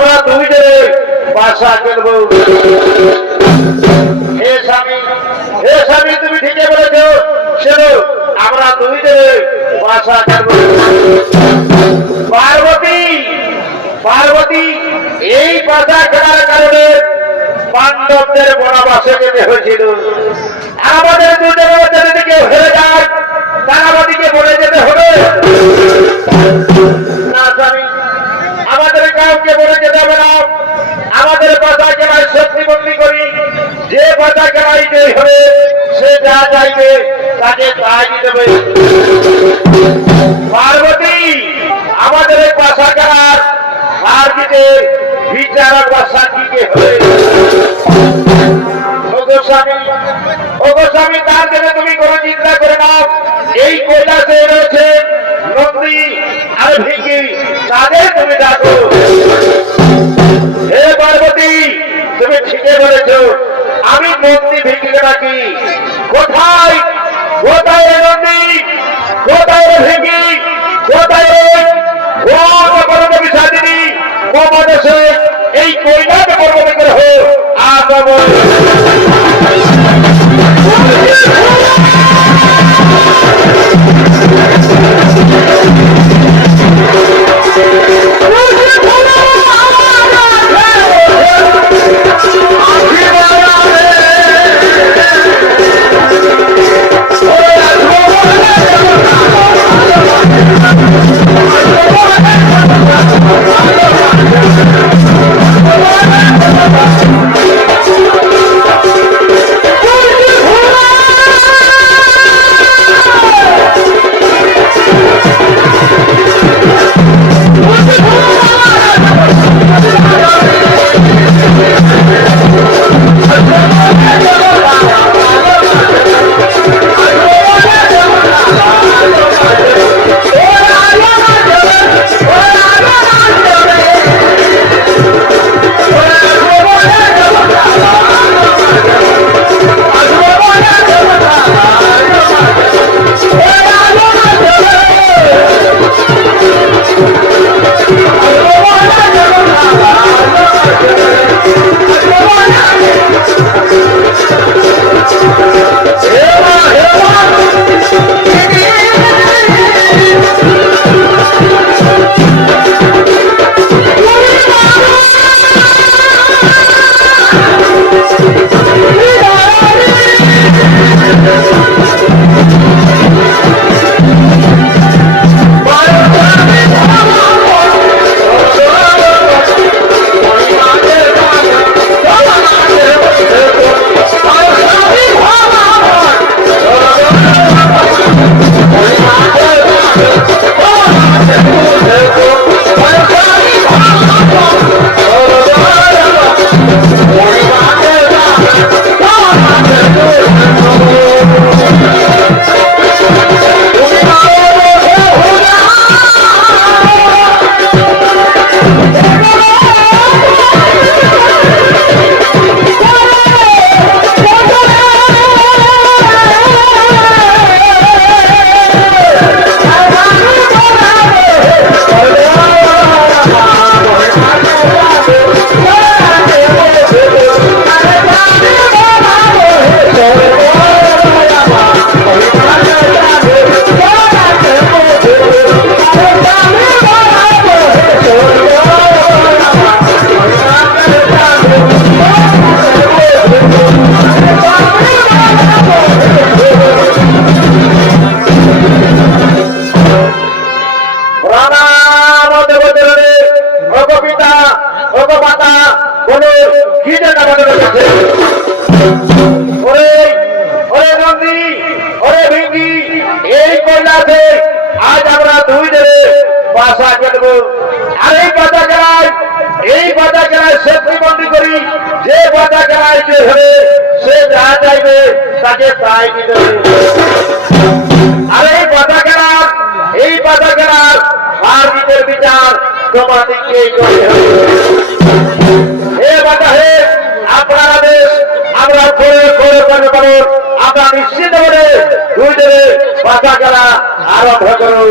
আমরা দুই বাসা করব হে স্বামী হে স্বামী, তুমি ঠিকই বলেছ। শোনো, আমরা দুই বাসা করব পার্বতী পার্বতী, এই বাসা করার কারণে পাণ্ডবদের বনবাসে যেতে হয়েছিল। আমাদের দুজনের মধ্যে যদি কেউ হেরে যায় তারাবাদীকে বলে যেতে হবে। না, স্বামী আমাদের কাউকে বলে যেতে হবে না আমাদের কথা কেনায় শক্তি বন্দি করি। যে কেনাই জয় হবে, সে যা চাইবে, তাকে তাই দেবে পার্বতী, আমাদের পাশা করার আর দিতে বিচারক বা সাক্ষীকে হবে। ওগো স্বামী, ওগো তার জন্য তুমি কোনো চিন্তা করে নাও। এই কৈলাসে রয়েছে মমদেশে এই কৈলাস কর্মী করে আছে যে বাসা খেলায় যে হবে সে যা চাইবে তাকে তাই দিতে আর এই খেলার এই করতে আমরা করে করে করে করে আমরা নিশ্চিত করে দুই বাঁচা খেলা আরম্ভ করুন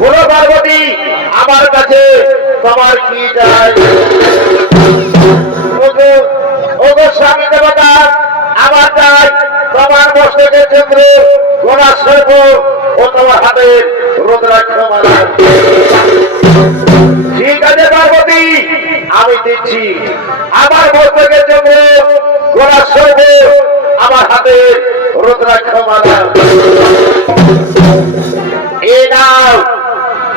বলো পার্বতী, আমার কাছে তোমার কি চাই? ওগো স্বামী দেবতা, আমার চাই তোমার মস্তকের চন্দ্র গোড়া সর্ব ও তোমার হাতের রুদ্রাক্ষ মালা। ঠিক আছে পার্বতী, আমি দিচ্ছি। আমার মস্তকের জন্য গোড়া সর্ব আমার হাতের রুদ্রাক্ষ মালা। এ নাও।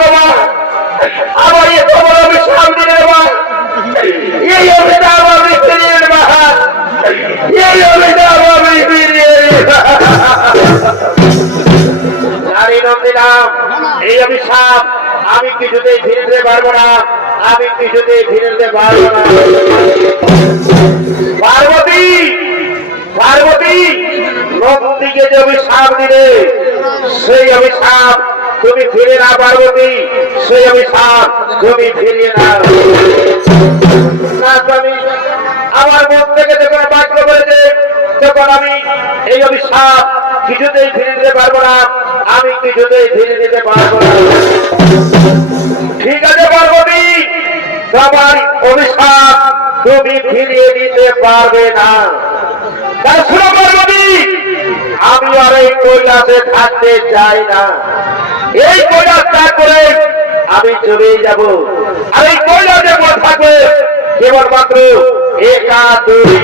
গো আমার খবর আমি সামনে নেব। এই অভিযোগ আমি ফিরিয়ে নেব। এই অভিযোগ আমি ফিরিয়ে নেব। এই অভিশাপ আমি কিছুতেই ফিরে দিতে পারব না। আমি কিছুতেই ফিরে দিতে পারব না। পার্বতী পার্বতী নন্দীকে যে অভিশাপ দিলে সেই অভিশাপ তুমি ফিরে না পার্বতী। সেই অভিশাপ তুমি ফিরিয়ে না আমার মন থেকে যখন বাক্য বলেছে, তখন আমি এই অভিশাপ কিছুতেই ফিরে দিতে পারব না, আমি কিছুতেই ফিরে দিতে পারব না। ঠিক আছে পার্বতী, তোমার অভিশাপ তুমি ফিরিয়ে দিতে পারবে না তা শুনো পার্বতী আমি আর এই কৈলাসে থাকতে চাই না। এই কৈলাস ত্যাগ করে আমি চলে যাব। আর এই কৈলাসে পর থাকবে কেবলমাত্র একা দুই।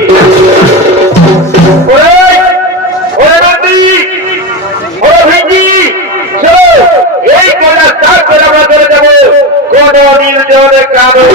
ওরে ওরে আমরা কোন নির্জনে কারও।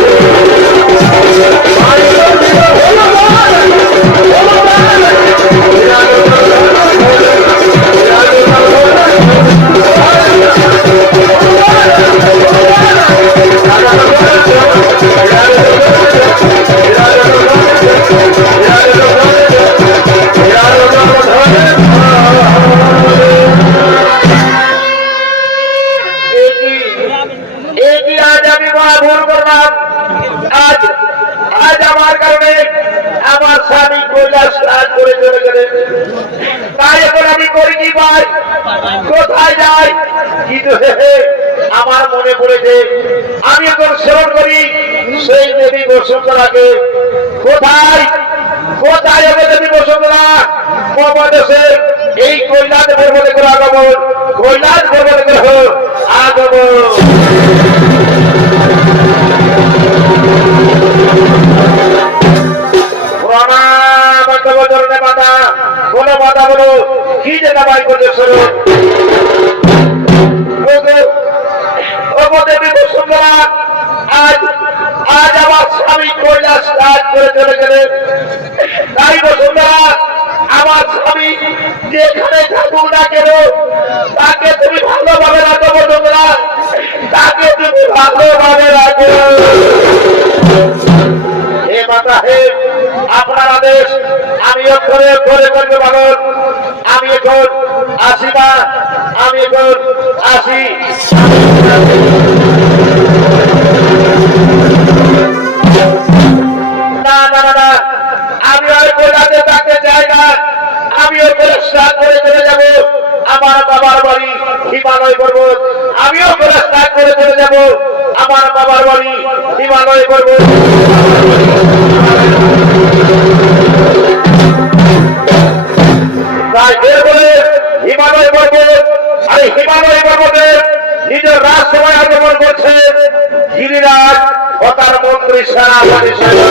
আমার আমি করি মনে পড়েছে, আমি এখন সেবন করি, সেই দেবী বসুন্ধরাকে, কোথায়? কোথায় হবে দেবী বসুন্ধরা? মহাদেশে এই কৈলাস পর্বতে করে আগমন, কৈলাস পর্বতে করে আগমন। কি যে ওগো দেবী বসুন্ধরা আজ আজ আমার স্বামী কৈলাস কাজ করে চলে গেলেন। তাই বসুন্ধরা আমার স্বামী যেখানে থাকুক না কেন, তাকে তুমি ভালোভাবে রাখো বসুন্ধরা তাকে তুমি ভালোভাবে রাখো। হে মাতা, হে, আপনার আদেশ আমি অক্ষরে অক্ষরে করবে পালন আমি এখন আসি না, আমি এখন আসি। না আমি ওই কোলাতে থাকতে চাই না। আমি ওই পরিষ্কার করে চলে যাব, আমার বাবার বাড়ি হিমালয় পর্বত। আমিও পরিষ্কার করে চলে যাব, আমার বাবার বাড়ি হিমালয় পর্বত। হিমালয় পর্বত, আর হিমালয় পর্বতে নিজের রাজসভায় আগমন করছে গিরিরাজ ও তার মন্ত্রী সেনাপতি সেনা